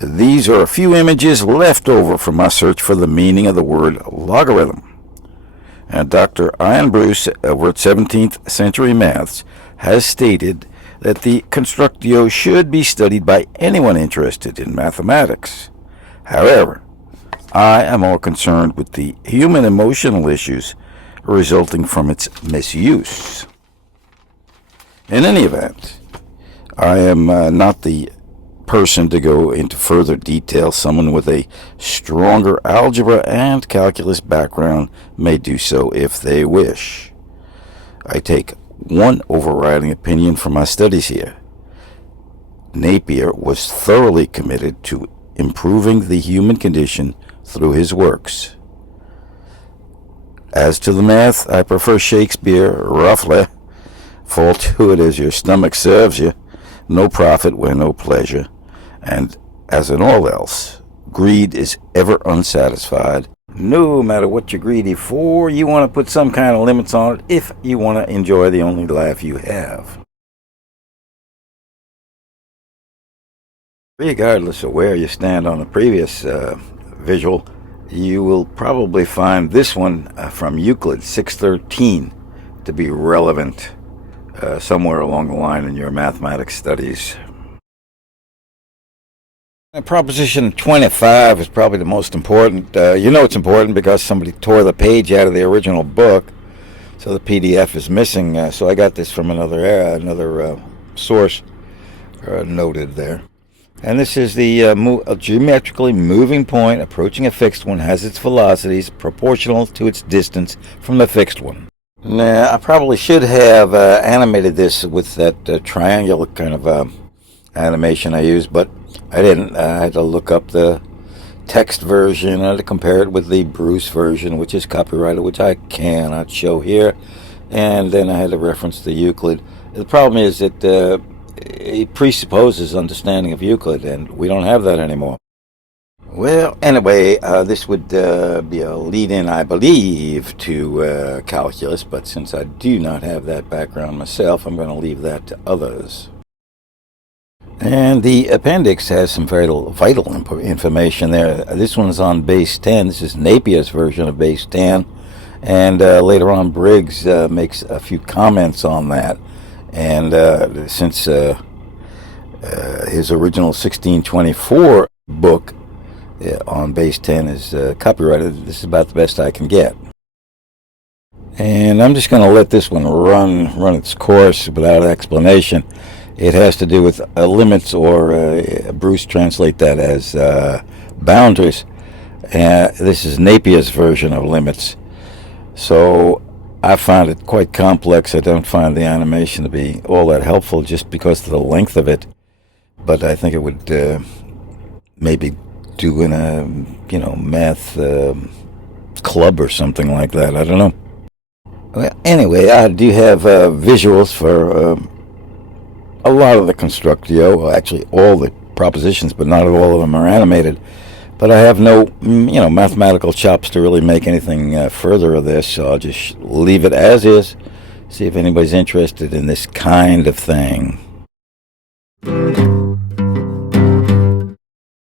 These are a few images left over from my search for the meaning of the word logarithm. And Dr. Ian Bruce over at 17th Century Maths has stated that the Constructio should be studied by anyone interested in mathematics. However, I am more concerned with the human emotional issues resulting from its misuse. In any event, I am not the person to go into further detail. Someone with a stronger algebra and calculus background may do so if they wish. I take one overriding opinion from my studies here. Napier was thoroughly committed to improving the human condition through his works. As to the math, I prefer Shakespeare roughly. Fall to it as your stomach serves you. No profit where no pleasure. And as in all else, greed is ever unsatisfied. No matter what you're greedy for, you want to put some kind of limits on it if you want to enjoy the only life you have. Regardless of where you stand on the previous visual, you will probably find this one from Euclid 613 to be relevant somewhere along the line in your mathematics studies. Proposition 25 is probably the most important. You know it's important because somebody tore the page out of the original book, so the PDF is missing. So I got this from another source noted there. And this is the a geometrically moving point approaching a fixed one has its velocities proportional to its distance from the fixed one. Now, I probably should have animated this with that triangular kind of animation I used, but I didn't. I had to look up the text version. I had to compare it with the Bruce version, which is copyrighted, which I cannot show here. And then I had to reference the Euclid. The problem is that it presupposes understanding of Euclid, and we don't have that anymore. Well, anyway, this would be a lead-in, I believe, to calculus, but since I do not have that background myself, I'm going to leave that to others. And the appendix has some vital information there. This one's on base 10. This is Napier's version of base 10. And later on, Briggs makes a few comments on that. And since his original 1624 book on base 10 is copyrighted, this is about the best I can get. And I'm just going to let this one run its course without explanation. It has to do with limits, or Bruce translate that as boundaries. This is Napier's version of limits. So I found it quite complex. I don't find the animation to be all that helpful just because of the length of it. But I think it would maybe do in a math club or something like that. I don't know. Well, anyway, I do have visuals for a lot of the Constructio, actually all the propositions, but not all of them are animated. But I have no, mathematical chops to really make anything further of this, so I'll just leave it as is, see if anybody's interested in this kind of thing.